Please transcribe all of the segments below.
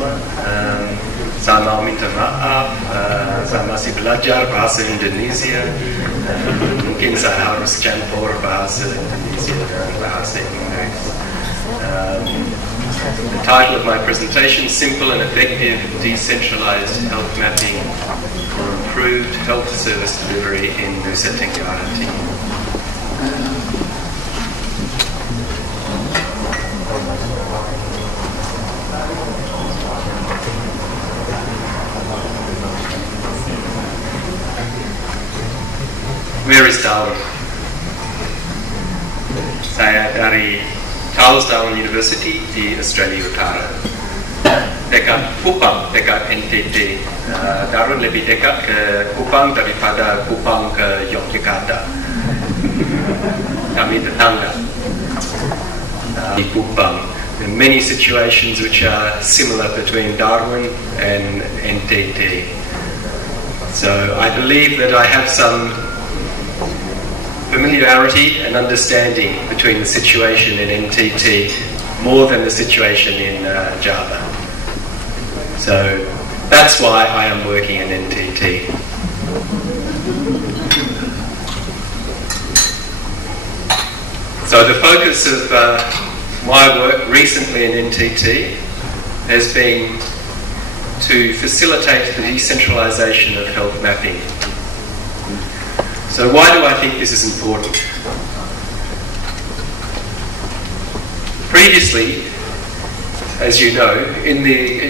semua. Saya mau minta maaf, saya masih belajar bahasa Indonesia. Mungkin saya harus campur bahasa Indonesia dan bahasa Inggris. The title of my presentation, Simple and Effective Decentralized Health Mapping for Improved Health Service Delivery in Nusa Tenggara Timur. Where is Darwin? Saya dari Charles Darwin University di Australia Utara. Dekat Kupang, dekat NTT. Darwin lebih dekat ke Kupang daripada Kupang ke Yogyakarta. Kami tetangga di Kupang. There are many situations which are similar between Darwin and NTT. So I believe that I have some familiarity and understanding between the situation in NTT more than the situation in Java. So that's why I am working in NTT. So the focus of my work recently in NTT has been to facilitate the decentralization of health mapping. So why do I think this is important? Previously, as you know, in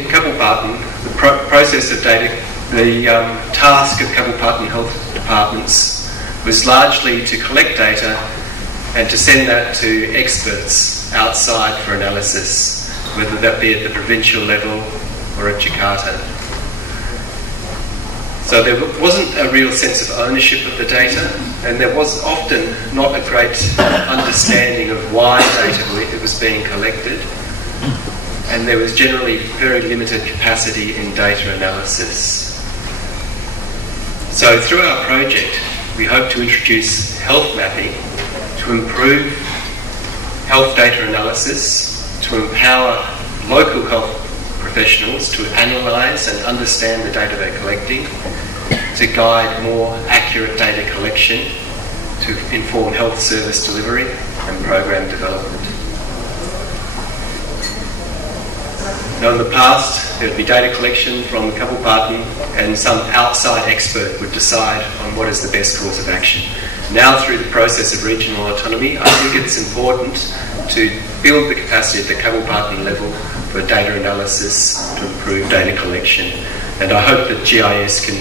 Kabupaten, the process of data, the task of Kabupaten health departments was largely to collect data and to send that to experts outside for analysis, whether that be at the provincial level or at Jakarta. So there wasn't a real sense of ownership of the data, and there was often not a great understanding of why data was being collected, and there was generally very limited capacity in data analysis. So through our project, we hope to introduce health mapping to improve health data analysis, to empower local health professionals to analyse and understand the data they're collecting, to guide more accurate data collection, to inform health service delivery and program development. Now in the past, there would be data collection from Kabupaten and some outside expert would decide on what is the best course of action. Now through the process of regional autonomy, I think it's important to build the capacity at the Kabupaten level for data analysis to improve data collection. And I hope that GIS can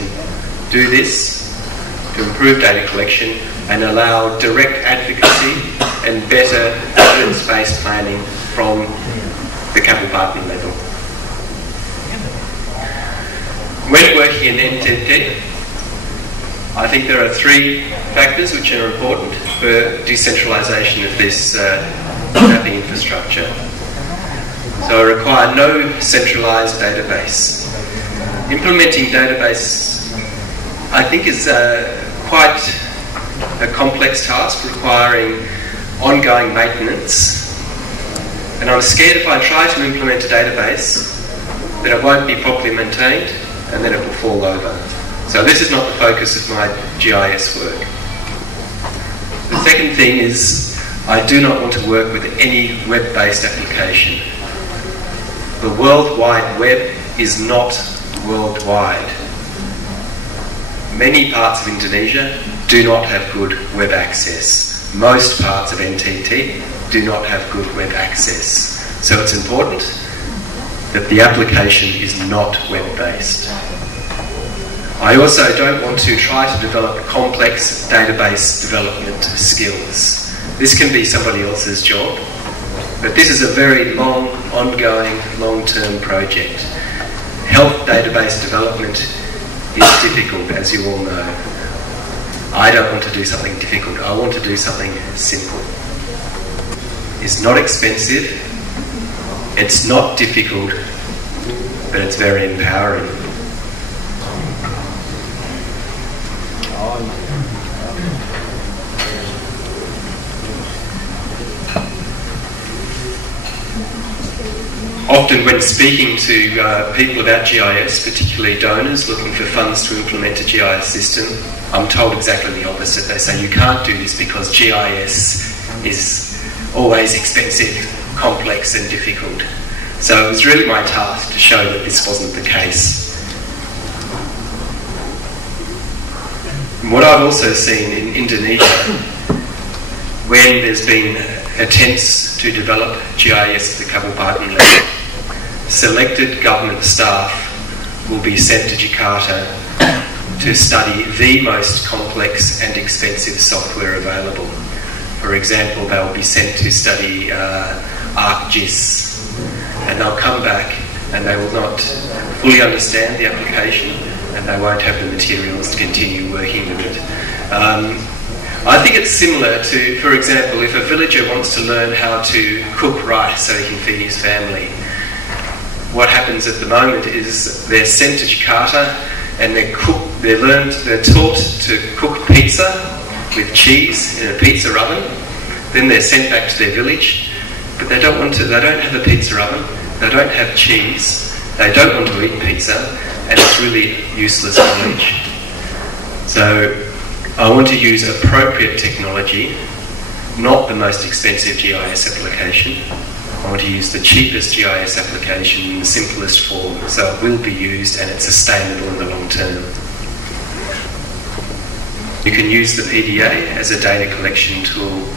do this to improve data collection and allow direct advocacy and better evidence-based planning from the Kabupaten level. When working in NTT, I think there are three factors which are important for decentralisation of this mapping infrastructure. So I require no centralised database. Implementing database, I think, is quite a complex task requiring ongoing maintenance. And I'm scared if I try to implement a database that it won't be properly maintained and then it will fall over. So this is not the focus of my GIS work. The second thing is I do not want to work with any web-based application. The World Wide Web is not worldwide. Many parts of Indonesia do not have good web access. Most parts of NTT do not have good web access. So it's important that the application is not web-based. I also don't want to try to develop complex database development skills. This can be somebody else's job, but this is a very long, ongoing, long-term project. Health database development is difficult, as you all know. I don't want to do something difficult. I want to do something simple. It's not expensive, it's not difficult, but it's very empowering. Often when speaking to people about GIS, particularly donors looking for funds to implement a GIS system, I'm told exactly the opposite. They say you can't do this because GIS is always expensive, complex and difficult. So it was really my task to show that this wasn't the case. And what I've also seen in Indonesia, when there's been attempts to develop GIS at the Kabupaten level, selected government staff will be sent to Jakarta to study the most complex and expensive software available. For example, they will be sent to study ArcGIS, and they'll come back and they will not fully understand the application and they won't have the materials to continue working with it. I think it's similar to, for example, if a villager wants to learn how to cook rice so he can feed his family. What happens at the moment is they're sent to Jakarta and they're taught to cook pizza with cheese in a pizza oven. Then they're sent back to their village, but they don't have a pizza oven, they don't have cheese, they don't want to eat pizza, and it's really useless knowledge. So I want to use appropriate technology, not the most expensive GIS application. I want to use the cheapest GIS application in the simplest form, so it will be used and it's sustainable in the long term. You can use the PDA as a data collection tool.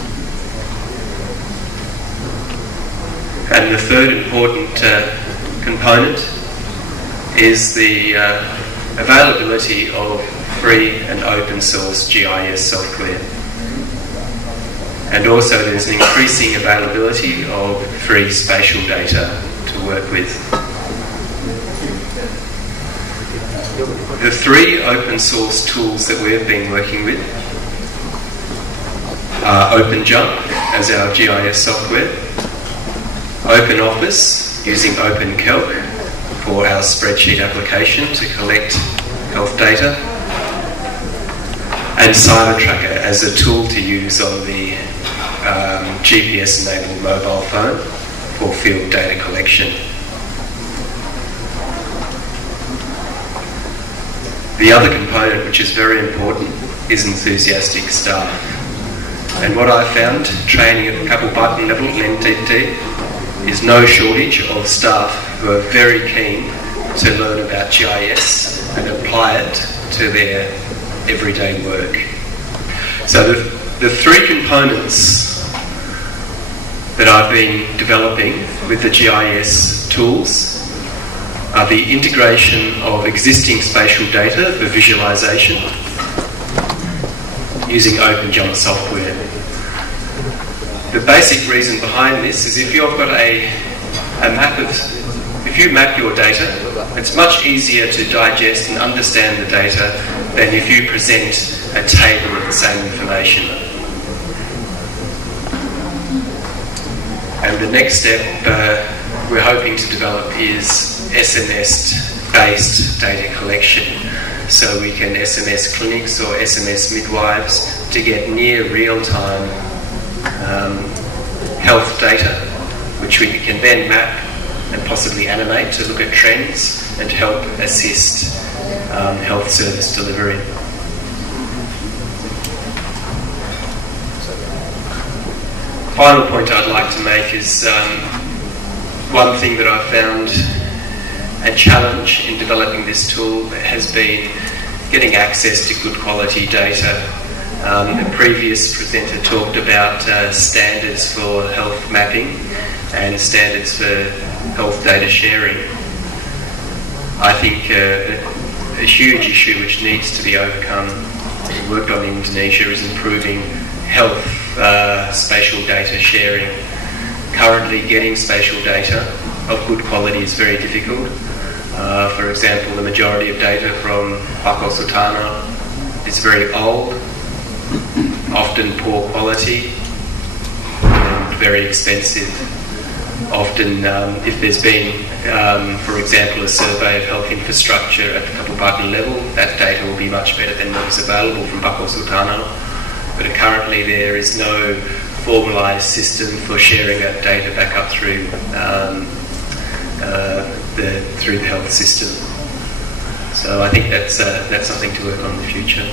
And the third important component is the availability of free and open source GIS software. And also there's an increasing availability of free spatial data to work with. The three open source tools that we've been working with are OpenJump as our GIS software, OpenOffice using OpenCalc for our spreadsheet application to collect health data, and CyberTracker as a tool to use on the GPS-enabled mobile phone for field data collection. The other component, which is very important, is enthusiastic staff. And what I found, training at the Kabupaten level in NTT, is no shortage of staff who are very keen to learn about GIS and apply it to their everyday work. So the three components that I've been developing with the GIS tools are the integration of existing spatial data for visualization using OpenJump software. The basic reason behind this is if you've got if you map your data, it's much easier to digest and understand the data than if you present a table of the same information. And the next step we're hoping to develop is SMS-based data collection. So we can SMS clinics or SMS midwives to get near real-time health data, which we can then map and possibly animate to look at trends and help assist health service delivery. Final point I'd like to make is one thing that I've found a challenge in developing this tool has been getting access to good quality data. The previous presenter talked about standards for health mapping and standards for health data sharing. I think a huge issue which needs to be overcome, worked on in Indonesia, is improving health spatial data sharing. Currently getting spatial data of good quality is very difficult. For example, the majority of data from Paco Sultana is very old, often poor quality, and very expensive. Often, if there's been, for example, a survey of health infrastructure at the Kabupaten level, that data will be much better than what is available from Paco Sultana. But currently there is no formalised system for sharing that data back up through through the health system. So I think that's something to work on in the future.